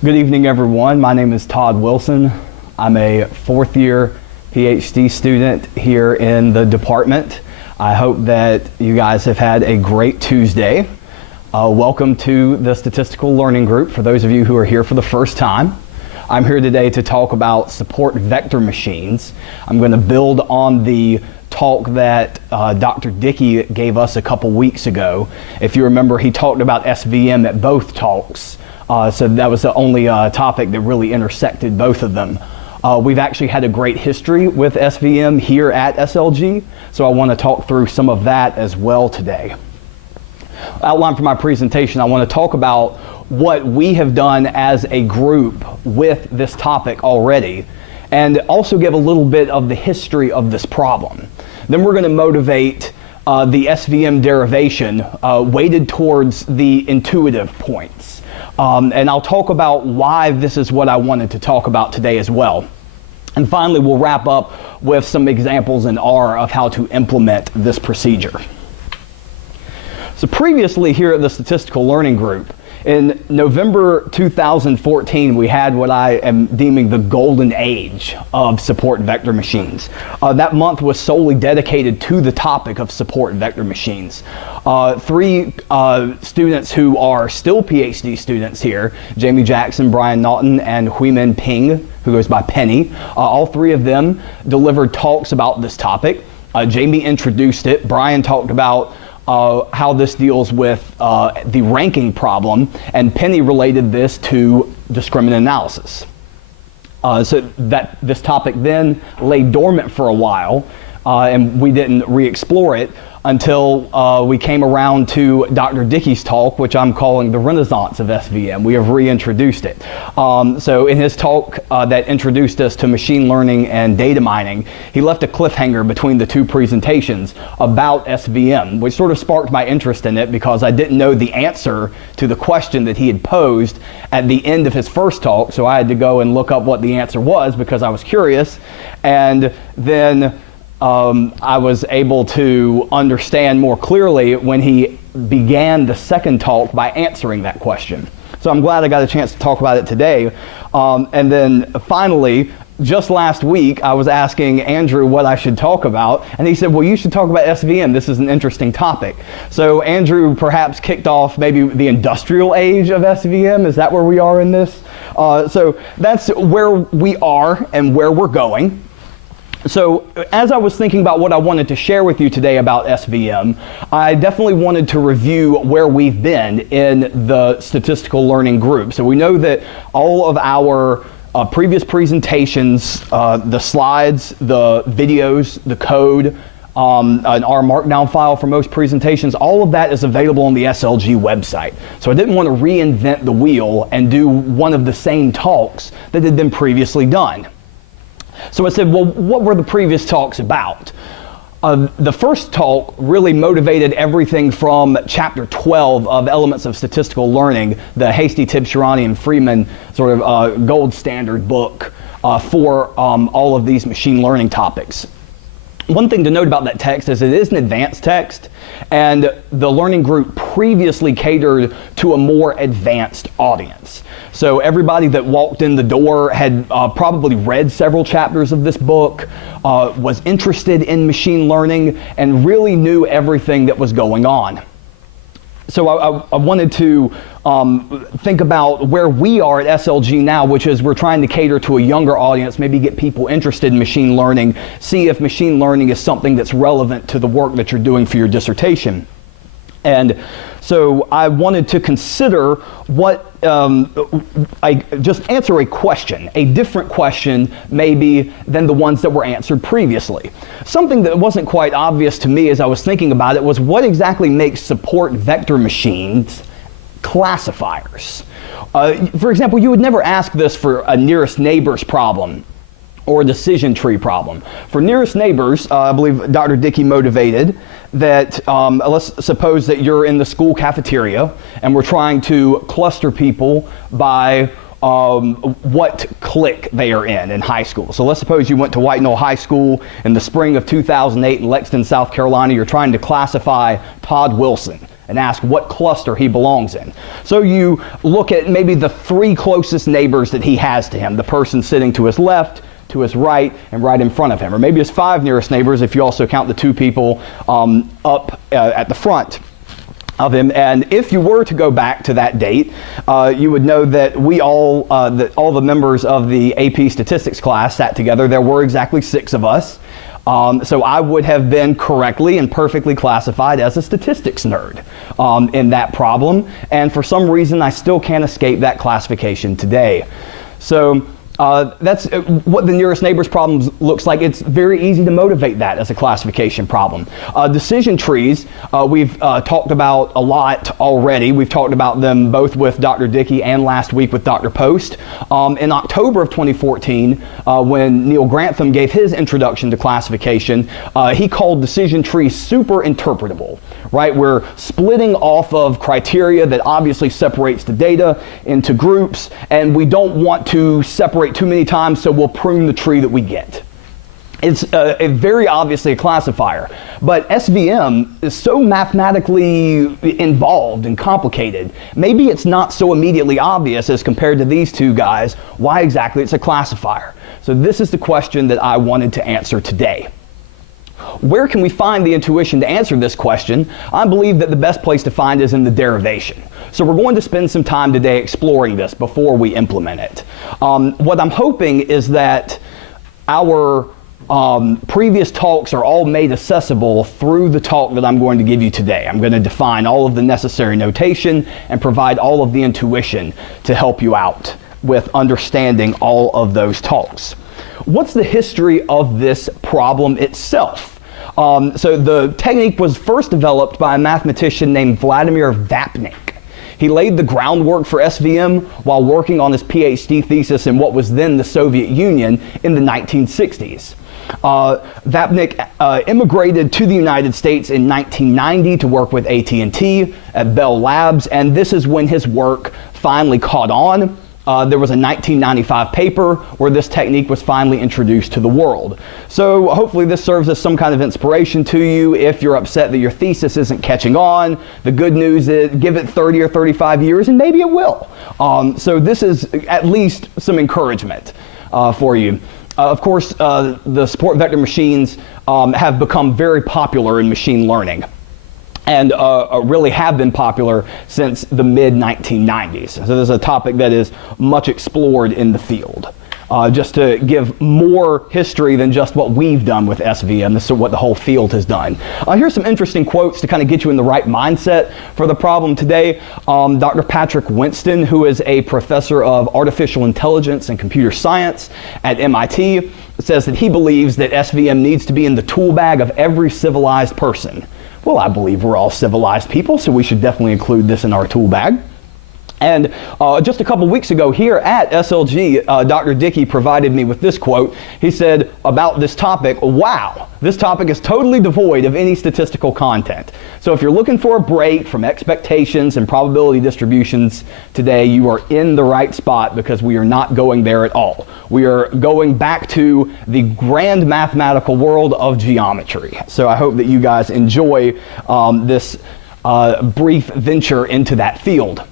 Good evening, everyone. My name is Todd Wilson. I'm a fourth year PhD student here in the department. I hope that you guys have had a great Tuesday. Welcome to the Statistical Learning Group for those of you who are here for the first time. I'm here today to talk about support vector machines. I'm going to build on the talk that Dr. Dickey gave us a couple weeks ago. If you remember, he talked about SVM at both talks. So that was the only topic that really intersected both of them. We've actually had a great history with SVM here at SLG, so I want to talk through some of that as well today. Outline for my presentation, I want to talk about what we have done as a group with this topic already, and also give a little bit of the history of this problem. Then we're going to motivate the SVM derivation weighted towards the intuitive points. And I'll talk about why this is what I wanted to talk about today as well. And finally, we'll wrap up with some examples in R of how to implement this procedure. So previously here at the Statistical Learning Group, in November 2014, we had what I am deeming the golden age of support vector machines. That month was solely dedicated to the topic of support vector machines. Three students who are still PhD students here, Jamie Jackson, Brian Naughton, and Huimin Ping, who goes by Penny, all three of them delivered talks about this topic. Jamie introduced it. Brian talked about how this deals with the ranking problem, and Penny related this to discriminant analysis. So that this topic then lay dormant for a while, and we didn't re-explore it until we came around to Dr. Dickey's talk, which I'm calling the Renaissance of SVM. We have reintroduced it. So in his talk that introduced us to machine learning and data mining, he left a cliffhanger between the two presentations about SVM, which sort of sparked my interest in it because I didn't know the answer to the question that he had posed at the end of his first talk, so I had to go and look up what the answer was because I was curious, and then I was able to understand more clearly when he began the second talk by answering that question. So I'm glad I got a chance to talk about it today. And then finally, just last week, I was asking Andrew what I should talk about, and he said, well, you should talk about SVM. This is an interesting topic. So Andrew perhaps kicked off maybe the industrial age of SVM. Is that where we are in this? So that's where we are and where we're going. So as I was thinking about what I wanted to share with you today about SVM, I definitely wanted to review where we've been in the statistical learning group. So we know that all of our previous presentations, the slides, the videos, the code, an R Markdown file for most presentations, all of that is available on the SLG website. So I didn't want to reinvent the wheel and do one of the same talks that had been previously done. So I said, well, what were the previous talks about? The first talk really motivated everything from chapter 12 of Elements of Statistical Learning, the Hasty, Tibshirani, and Freeman sort of gold standard book for all of these machine learning topics. One thing to note about that text is it is an advanced text, and the learning group previously catered to a more advanced audience. So everybody that walked in the door had probably read several chapters of this book, was interested in machine learning, and really knew everything that was going on. So I wanted to think about where we are at SLG now, which is we're trying to cater to a younger audience, maybe get people interested in machine learning, see if machine learning is something that's relevant to the work that you're doing for your dissertation. And so I wanted to consider what, I just answer a question, a different question maybe than the ones that were answered previously. Something that wasn't quite obvious to me as I was thinking about it was what exactly makes support vector machines classifiers. For example, you would never ask this for a nearest neighbors problem or a decision tree problem. For nearest neighbors, I believe Dr. Dickey motivated that, let's suppose that you're in the school cafeteria and we're trying to cluster people by what clique they are in high school. So let's suppose you went to White Knoll High School in the spring of 2008 in Lexington, South Carolina. You're trying to classify Todd Wilson and ask what cluster he belongs in. So you look at maybe the 3 closest neighbors that he has to him, the person sitting to his left, to his right, and right in front of him, or maybe his 5 nearest neighbors if you also count the 2 people up at the front of him. And if you were to go back to that date, you would know that that all the members of the AP statistics class sat together. There were exactly 6 of us. So I would have been correctly and perfectly classified as a statistics nerd in that problem. And for some reason, I still can't escape that classification today. So that's what the nearest neighbors problem looks like. It's very easy to motivate that as a classification problem. Decision trees, we've talked about a lot already. We've talked about them both with Dr. Dickey and last week with Dr. Post. In October of 2014, when Neil Grantham gave his introduction to classification, he called decision trees super interpretable, right? We're splitting off of criteria that obviously separates the data into groups, and we don't want to separate too many times, so we'll prune the tree that we get. It's very obviously a classifier, but SVM is so mathematically involved and complicated. Maybe it's not so immediately obvious as compared to these 2 guys why exactly it's a classifier. So this is the question that I wanted to answer today. Where can we find the intuition to answer this question? I believe that the best place to find is in the derivation. So we're going to spend some time today exploring this before we implement it. What I'm hoping is that our previous talks are all made accessible through the talk that I'm going to give you today. I'm going to define all of the necessary notation and provide all of the intuition to help you out with understanding all of those talks. What's the history of this problem itself? So the technique was first developed by a mathematician named Vladimir Vapnik. He laid the groundwork for SVM while working on his PhD thesis in what was then the Soviet Union in the 1960s. Vapnik immigrated to the United States in 1990 to work with AT&T at Bell Labs, and this is when his work finally caught on. There was a 1995 paper where this technique was finally introduced to the world. So hopefully this serves as some kind of inspiration to you if you're upset that your thesis isn't catching on. The good news is give it 30 or 35 years and maybe it will. So this is at least some encouragement for you. Of course, the support vector machines have become very popular in machine learning, and really have been popular since the mid-1990s. So this is a topic that is much explored in the field. Just to give more history than just what we've done with SVM, this is what the whole field has done. Here's some interesting quotes to kind of get you in the right mindset for the problem today. Dr. Patrick Winston, who is a professor of artificial intelligence and computer science at MIT, says that he believes that SVM needs to be in the tool bag of every civilized person. Well, I believe we're all civilized people, so we should definitely include this in our tool bag. And just a couple weeks ago here at SLG, Dr. Dickey provided me with this quote. He said about this topic, wow, this topic is totally devoid of any statistical content. So if you're looking for a break from expectations and probability distributions today, you are in the right spot because we are not going there at all. We are going back to the grand mathematical world of geometry. So I hope that you guys enjoy this brief venture into that field.